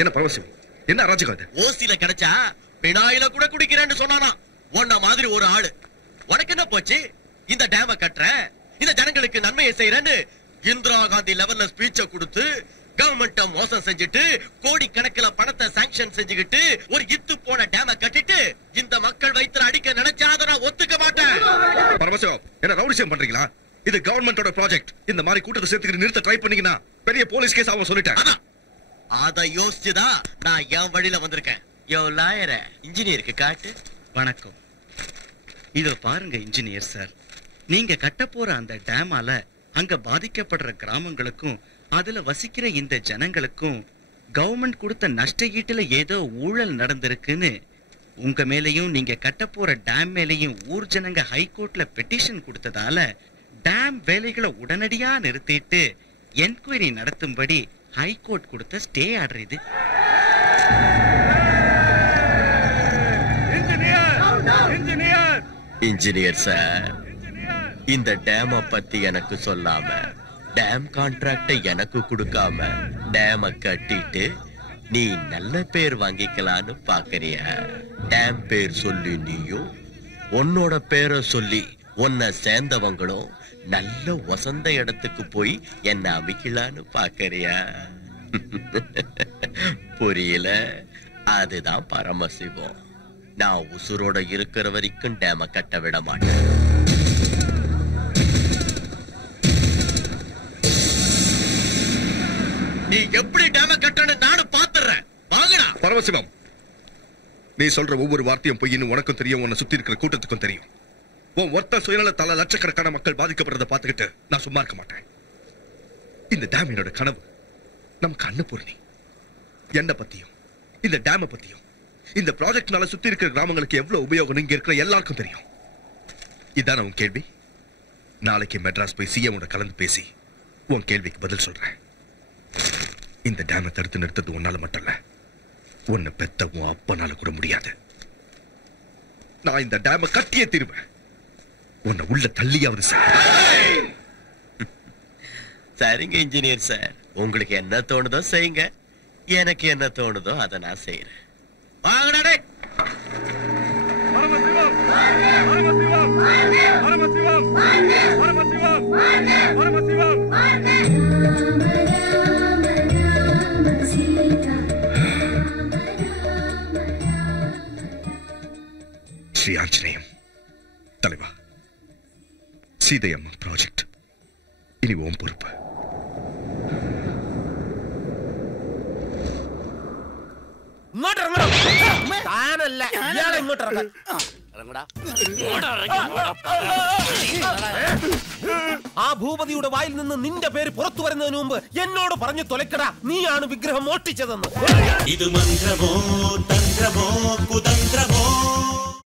என்ன பரவசியம், என்ன அராஜகம் இது? ஓசில கிடைச்சா பினாயில கூட குடிக்கிறேன்னு சொன்னானா. உன்ன மாதிரி ஒரு ஆளு. உனக்கு என்ன போச்சு? இந்த டேம கட்டுற, இந்த ஜனங்களுக்கு நன்மையை செய்யறேன்னு இந்திரா காந்தி லெவல்ல ஸ்பீச்ச கொடுத்து கவர்மெண்ட்ட மோசம் செஞ்சுட்டு கோடி கணக்கில பணத்தை சாங்ஷன் செஞ்சுக்கிட்டு ஒரு இத்து போன டேம கட்டிட்டு இந்த மக்கள் வயித்துல அடிக்க நினைச்சா அதை நான் ஒத்துக்க மாட்டேன். பரமசிவம், என்ன ரவுடிசம் பண்றீங்களா? இது கவர்மெண்டோட ப்ராஜெக்ட். இந்த மாதிரி கூட்டத்தை சேர்த்துக்கிட்டு நிறுத்த ட்ரை பண்ணீங்கன்னா பெரிய போலீஸ் கேஸ் ஆகும் சொல்லிட்டேன். அதை யோசிச்சுதான் நான் என் வழியில வந்திருக்கேன். யோ லாயர, இன்ஜினியருக்கு காட்டு. வணக்கம். இதோ பாருங்க இன்ஜினியர் சார், நீங்க கட்ட போற அந்த டேமால அங்க பாதிக்கப்படுற கிராமங்களுக்கும் அதுல வசிக்கிற இந்த ஜனங்களுக்கும் கவர்மெண்ட் கொடுத்த நஷ்ட ஈட்டுல ஏதோ ஊழல் நடந்திருக்குன்னு உங்க மேலையும் நீங்க கட்ட போற டேம் மேலையும் ஊர் ஜனங்க ஹைகோர்ட்ல பெட்டிஷன் கொடுத்ததால டேம் வேலைகளை உடனடியா நிறுத்திட்டு என்கொயரி நடத்தும்படி ஹைகோர்ட் கொடுத்த ஸ்டே ஆர்டர் இது. இன்ஜினியர் சார், இந்த டேம பத்தி எனக்கு சொல்லாம டேம் கான்ட்ராக்ட எனக்கு கொடுக்காம டேம கட்டிட்டு நீ நல்ல பேர் வாங்கிக்கலான்னு பாக்குறிய? டேம் பேர் சொல்லி நீயும் உன்னோட பேரை சொல்லி உன்னை சேர்ந்தவங்களும் நல்ல வசந்த இடத்துக்கு போய் என்ன அமைக்கலான்னு பாக்குறியா? புரியல? அதுதான் பரமசிவம். நான் உசுரோட இருக்கிற வரைக்கும் டேம கட்ட விட மாட்டேன். நீ எப்படி டேம கட்டன்னு நானும் பாத்துறேன். வாங்கடா. பரமசிவம், நீ சொல்ற ஒவ்வொரு வார்த்தையும் பொய்ன்னு உனக்கும் தெரியும், உன்னை சுத்தி இருக்கிற கூட்டத்துக்கும் தெரியும். உன் ஒருத்த சுயநலத்தால லட்சக்கணக்கான மக்கள் பாதிக்கப்படுறதை பார்த்துக்கிட்டு நான் சும்மா இருக்க மாட்டேன். இந்த டேம் என்னோட கனவு. நமக்கு அன்னபூர்ணி. என்ன பத்தியும் இந்த டேம பத்தியும் இந்த ப்ராஜெக்ட்னால சுத்தி இருக்கிற கிராமங்களுக்கு எவ்வளவு உபயோகம் இங்க இருக்கிற எல்லாருக்கும் தெரியும். இதான உன் கேள்வி? நாளைக்கு மெட்ராஸ் போய் சிஎம் கலந்து பேசி உன் கேள்விக்கு பதில் சொல்றேன். இந்த டேமை தடுத்து நிறுத்தது உன்னால மட்டும் இல்ல, உன்னை பெத்த உன் அப்பனால கூட முடியாது. நான் இந்த டேமை கட்டியே தீருவேன். உன்னை உள்ள தள்ளியாவது சரிங்க இன்ஜினியர் சார், உங்களுக்கு என்ன தோணுதோ செய்யுங்க. எனக்கு என்ன தோணுதோ அதை நான் செய்யறேன். வாங்கடா. ஸ்ரீ ஆஞ்சநேயம் தலைவா, சீதையம்மா ப்ராஜெக்ட் இனி ஓம் பொறுப்பு. ആ ഭൂപതിയുടെ വായിൽ നിന്ന് നിന്റെ പേര് പുറത്തു വരുന്നതിന് മുമ്പ് എന്നോട് പറഞ്ഞു തൊലക്കടാ, നീയാണ് വിഗ്രഹം മോഷ്ടിച്ചതെന്ന്. ഇത് മന്ത്രമോ തന്ത്രമോ കുതന്ത്രമോ